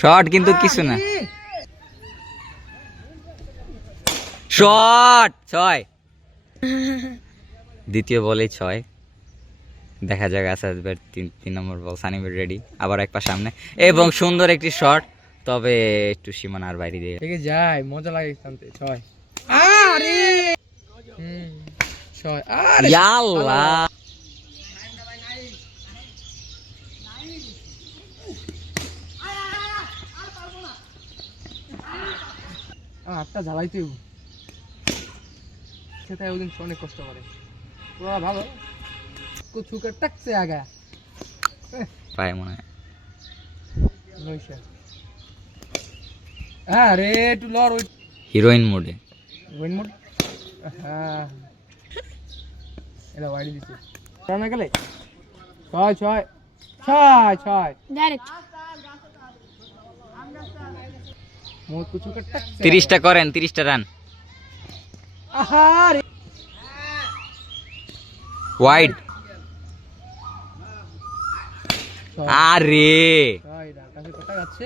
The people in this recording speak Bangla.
শট কিন্তু কিছু না, শট 6। দ্বিতীয় বলেই 6। দেখা যাক আসাদ ভাই 3 নম্বর বল। সানি ভাই রেডি, আবার এক পা সামনে এবং সুন্দর একটি শট, তবে একটু সীমানার বাইরে দিয়ে থেকে যায়, মজা লাগে শান্তি। 6 আরে 6 আরে ইয়াল্লা। আটটা জ্বালাইতে সেটাই ওদিন অনেক কষ্ট করে, পুরো ভালো কুচুকে টাকছে আগা পায় মনে হয়। নইশা আরে একটু লর ওই হিরোইন মোডে। Win mode. হ্যাঁ এলা ওয়াইড দিছে রানা গেলে 6 6 6 6 ডাইরেক্ট মোট কুচুকে টাকছে। 30টা করেন, 30টা রান। আহারে ওয়াইড। আরে কাছে কটা যাচ্ছে।